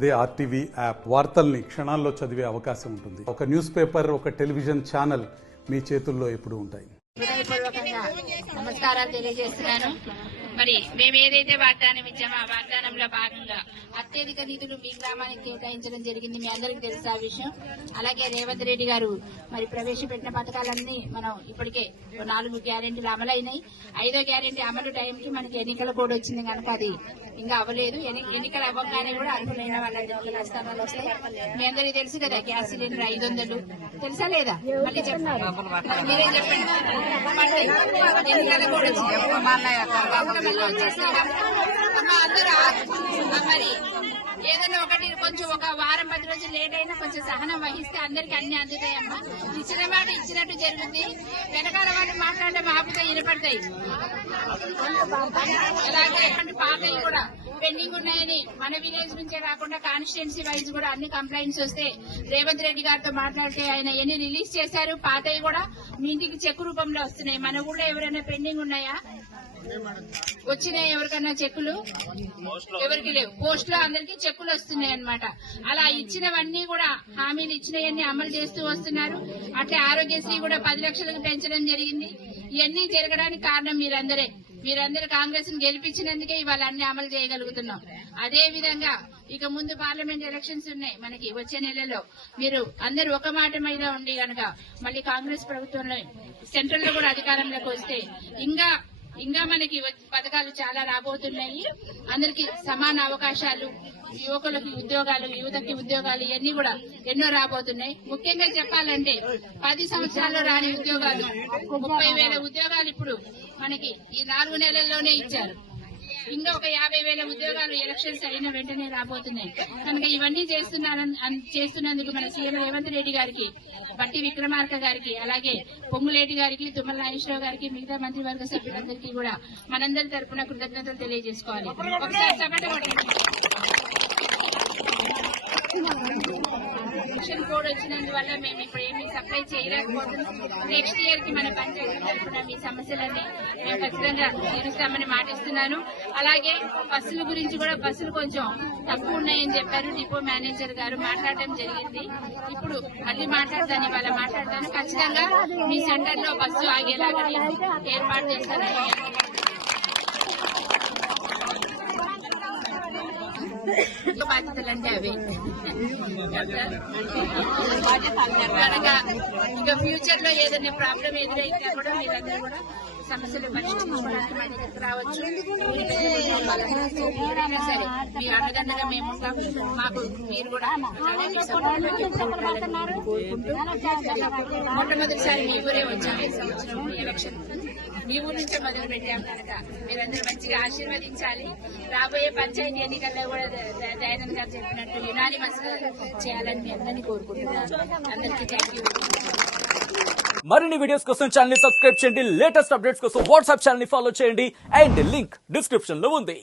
అదే RTV app వార్తల్ని క్షణాల్లో చదివే అవకాశం ఉంటుంది. ఒక న్యూస్ పేపర్, ఒక టెలివిజన్ ఛానల్ మీ చేతుల్లో ఎప్పుడూ ఉంటాయి. హృదయపూర్వకంగా నమస్కారాలు తెలియజేస్తున్నాను. మరి మేము ఏదైతే వాగ్దానం ఇచ్చామో ఆ వాగ్దానంలో భాగంగా అత్యధిక నిధులు మీ గ్రామానికి కేటాయించడం జరిగింది. మీ అందరికీ తెలుసు ఆ విషయం. అలాగే రేవంత్ రెడ్డి గారు మరి ప్రవేశపెట్టిన పథకాలన్నీ మనం ఇప్పటికే 4 గ్యారెంటీలు అమలైనాయి. 5వ గ్యారెంటీ అమలు టైంకి మనకి ఎన్నికల కోడ్ వచ్చింది కనుక అది ఇంకా అవ్వలేదు. ఎన్నికలు అవ్వగానే కూడా అర్హులైన వాళ్ళందరికీ స్థానాలు వస్తాయి. మీ అందరికీ తెలుసు కదా, గ్యాస్ సిలిండర్ 500 తెలుసా లేదా? మళ్ళీ చెప్పండి, మీరే చెప్పండి. ఎన్నికల కోడ్ వచ్చింది, మరి ఏదైనా ఒకటి కొంచెం ఒక వారం 10 రోజులు లేట్ అయినా కొంచెం సహనం వహిస్తే అందరికి అన్ని అందుతాయమ్మా. ఇచ్చిన మాట ఇచ్చినట్టు జరుగుతుంది. వెనకాల వాళ్ళు మాట్లాడడం ఆపుతాయి, వినపడతాయి. అలాగే పాతవి కూడా పెండింగ్ ఉన్నాయని మన విలేజ్ నుంచే కాకుండా కాన్స్టిట్యున్సీ వైజ్ కూడా అన్ని కంప్లైంట్స్ వస్తే రేవంత్ రెడ్డి గారితో మాట్లాడితే ఆయన ఎన్ని రిలీజ్ చేశారు. పాతవి కూడా మీ ఇంటికి చెక్ రూపంలో వస్తున్నాయి. మన ఊళ్ళో ఎవరైనా పెండింగ్ ఉన్నాయా? వచ్చినాయి ఎవరికన్నా చెక్కులు? ఎవరికి లేవు. పోస్ట్ లో అందరికీ చెక్కులు వస్తున్నాయి అన్నమాట. అలా ఇచ్చినవన్నీ కూడా హామీలు ఇచ్చినవన్నీ అమలు చేస్తూ వస్తున్నారు. అట్లే ఆరోగ్యశ్రీ కూడా 10 లక్షలకు పెంచడం జరిగింది. ఇవన్నీ జరగడానికి కారణం మీరందరూ కాంగ్రెస్ ను గెలిపించినందుకే ఇవాళ అన్ని అమలు చేయగలుగుతున్నాం. అదే విధంగా ఇక ముందు పార్లమెంట్ ఎలక్షన్స్ ఉన్నాయి మనకి వచ్చే నెలలో. మీరు అందరూ ఒక మాట మీద ఉండి కనుక మళ్ళీ కాంగ్రెస్ ప్రభుత్వంలో సెంట్రల్ లో కూడా అధికారంలోకి వస్తే ఇంకా మనకి పథకాలు చాలా రాబోతున్నాయి. అందరికి సమాన అవకాశాలు, యువకులకి ఉద్యోగాలు, యువతకి ఉద్యోగాలు, ఇవన్నీ కూడా ఎన్నో రాబోతున్నాయి. ముఖ్యంగా చెప్పాలంటే 10 సంవత్సరాల్లో రాని ఉద్యోగాలు 30,000 ఉద్యోగాలు ఇప్పుడు మనకి ఈ 4 నెలల్లోనే ఇచ్చారు. ఇంకా ఒక 50,000 ఉద్యోగాలు ఎలక్షన్స్ అయిన వెంటనే రాబోతున్నాయి. కనుక ఇవన్నీ చేస్తున్నందుకు మన సీఎం రేవంత్ రెడ్డి గారికి, బట్టి విక్రమార్క గారికి, అలాగే పొంగులేటి గారికి, తుమ్మల నాగేశ్వరరావు గారికి, మిగతా మంత్రివర్గ సభ్యులందరికీ కూడా మనందరి తరఫున కృతజ్ఞతలు తెలియజేసుకోవాలి. ఒకసారి చప్పట్లు కొట్టండి. ఎలక్షన్ కోడ్ వచ్చినందువల్ల మేము ఇప్పుడు ఏమి సప్లై చేయలేకపోతున్నాం. నెక్స్ట్ ఇయర్ కి మన పంచాయతీ తరఫున మీ సమస్యలన్నీ మేము ఖచ్చితంగా తీరుస్తామని మాటిస్తున్నాను. అలాగే బస్సుల గురించి కూడా, బస్సులు కొంచెం తక్కువ ఉన్నాయని చెప్పారు డిపో మేనేజర్ గారు, మాట్లాడడం జరిగింది. ఇప్పుడు మళ్ళీ మాట్లాడతాను, ఇవాళ మాట్లాడతాను. ఖచ్చితంగా మీ సెంటర్ లో బస్సు ఆగేలాగా ఏర్పాటు చేస్తానని బాధ్యతలు అంటే అవి కనుక ఇంకా ఫ్యూచర్ లో ఏదైనా ప్రాబ్లం ఎదురైతే కూడా మీరందరూ కూడా సమస్యలు పరిష్కరించుకోవడానికి మన దగ్గరకు రావచ్చు. ఏదైనా సరే మీ అండదండగా మేము ఉంటాం. మాకు మీరు కూడా మొట్టమొదటిసారి మీ ఊరే వచ్చాము. ఈ సంవత్సరం ఎలక్షన్ మీ ఊరు నుంచే మొదలు పెట్టాం కనుక మీరందరూ మంచిగా ఆశీర్వదించాలి. రాబోయే పంచాయతీ ఎన్నికల్లో కూడా దయానంద్ గారు చెప్పినట్టు యునానిమస్ చేయాలని మీ అందరినీ కోరుకుంటున్నాను. అందరికీ థ్యాంక్ యూ. మరిన్ని వీడియోస్ కోసం ఛానల్ ని సబ్స్క్రైబ్ చేయండి. లేటెస్ట్ అప్డేట్స్ కోసం వాట్సాప్ ఛానల్ ని ఫాలో చేయండి. అండ్ లింక్ డిస్క్రిప్షన్ లో ఉంది.